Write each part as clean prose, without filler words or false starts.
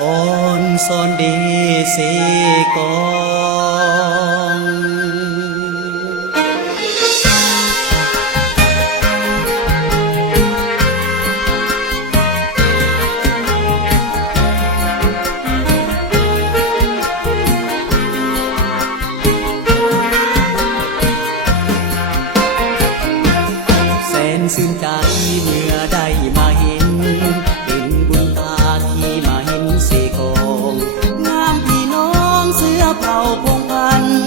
อ่อนสอนเดเสกอง แสนชื่นใจเมื่อได้มาเห็นเป็นบุญตาที่มาเห็นเสกองงามพี่น้องเสื้อเผ่าพงพันธุ์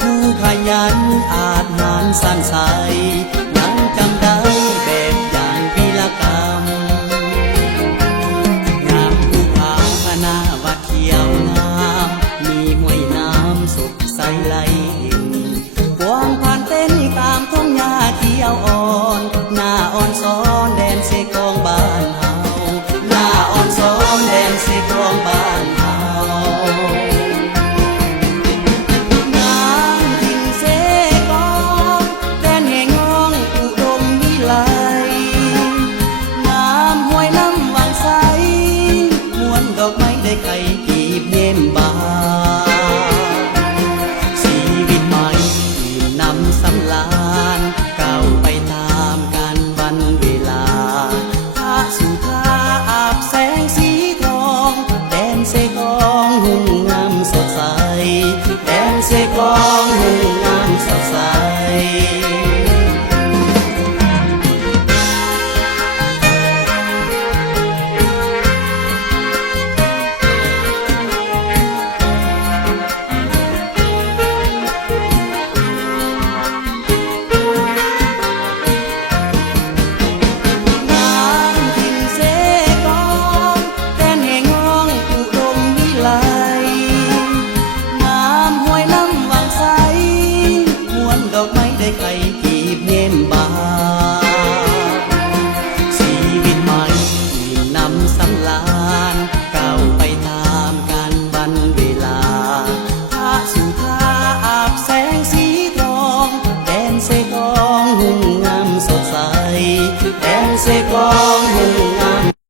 ผู้ขยันอาจหารสร้างสายยังจำได้แบบอย่างพิรกรรมงามภูผาพนาวัดเขียวงามมีห้วยน้ำสดใสไหลกวางผ่านเต้นตามท้องหญ้าเขียวอ่อนหน้าอ่อนซ้อนแดนเสกองบ้านเฮาหน้าอ่อนซ้อนแดนเสกองบ้านเฮางามถิ่นเสกองแดนแห่งน้องอุดมวิไลงามห้วยน้ำวังใสมวนดอกไม้ได้ไข่กีบเยี่ยมบานชีวิตใหม่อิ่มนำสำลานก้าวไปตามกันวันเวลาพระสุธาอาบแสงสีทองแดนเสกองหุ่งงามสดใสแดนเสกองหุ่งงามสดใสงามถิ่นเสกองแดนแห่งน้องอุดมวิไลงามห้วยน้ำวังใสมวนดอกไม้ได้ไข่กีบเยี่ยมบานชีวิตใหม่อิ่มนำสำลานก้าวไปตามกันวันเวลาพระสุธาอาบแสงสีทองแดนเสกองหุ่งงามสดใสแดนเสกองหุ่ง